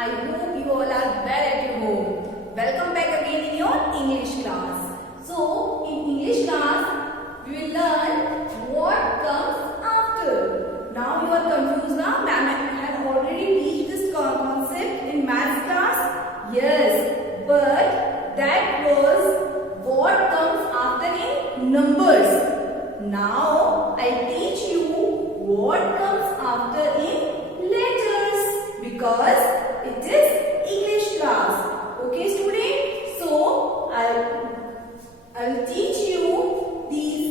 I hope you all are well at your home. Welcome back again in your English class. So, in English class, we will learn what comes after. Now you are confused now? Ma'am have already teach this concept in maths class. Yes, but that was what comes after in numbers. Now I teach you what comes after in letters because it is English class. Okay, student? So I'll teach you these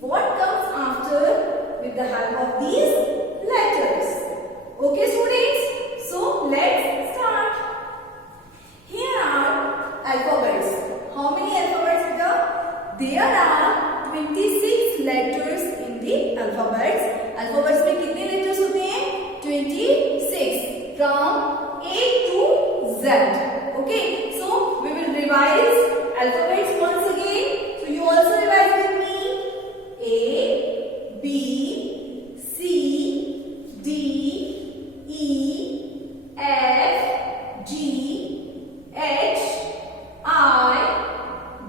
what comes after with the help of these letters. Okay, students? So let's start. Here are alphabets. How many alphabets there are 26 letters in the alphabets. Alphabets में कितने letters होते हैं? 26 from A to Z. Okay, so we will revise alphabets once again. So you also revise with me. A, B, C, D, E, F, G, H, I,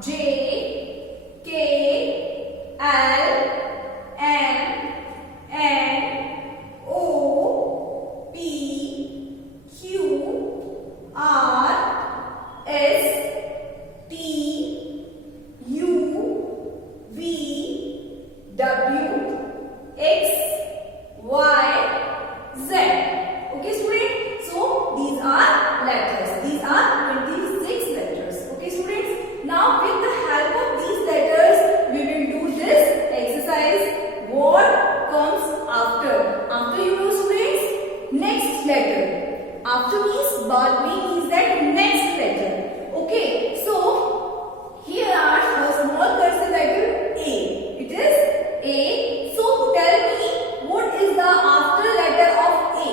J, K, L, M, N, O, P, Q, R, S, T, U, V, W, X, Y, Z. Okay, student? So, these are letters. These are 26 letters. Okay, students? Now, with the help of these letters, we will do this exercise. What comes after? After you know, students? Next letter. After means but means that next letter. Okay, so here are a small cursive letter A. It is A. So tell me what is the after letter of A?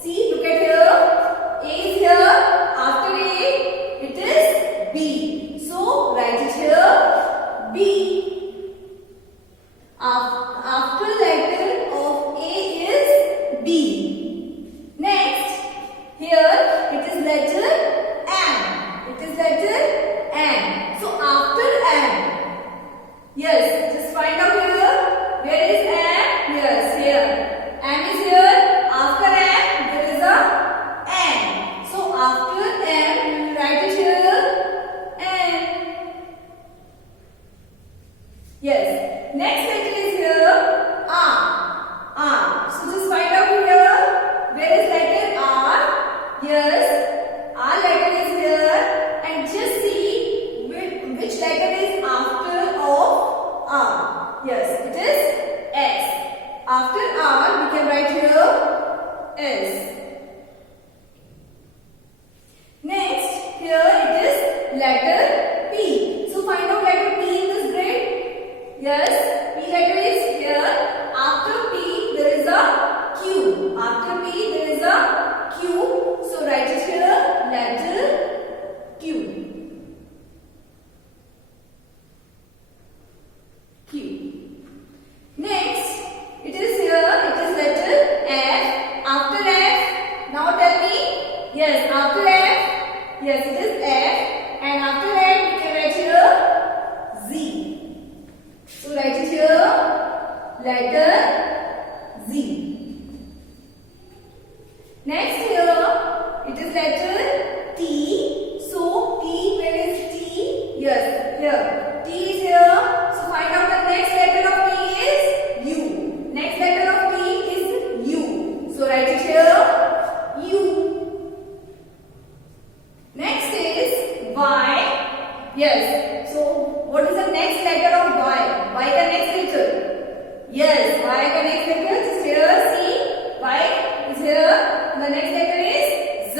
See, look at here. A is here. After A, it is B. So write it here. B. After letter of A is B. Next, here it is letter M. It is letter M. So after M, yes, just find out here. Where is M? Yes, here. M is here. After M, there is a N. So after M, we will write it here. N. Yes. Next letter is here. R. R. So just find out here. Where is letter R? Yes. R letter is here. And just see which letter is after of R. Yes, it is S. After R, we can write here S. Next, here it is letter P. So find out letter P in this grid. Yes, P letter is here. After P, there is a Q. After P, there is a Q. So write it here, letter Q. Q. Next, it is here, it is letter F. After F, now tell me, yes, after F, yes, it is F. And after F, we can write here Z. So write it here, letter Z. Next here, it is letter T. So T, where is T? Yes, here. T is here. So find out the next letter of T is U. Next letter of T is U. So write it here, U. Next is Y. Yes. So what is the next letter of Y? Y the next letter. Yes, Y the next letter is here. See, Y is here. The next letter is Z.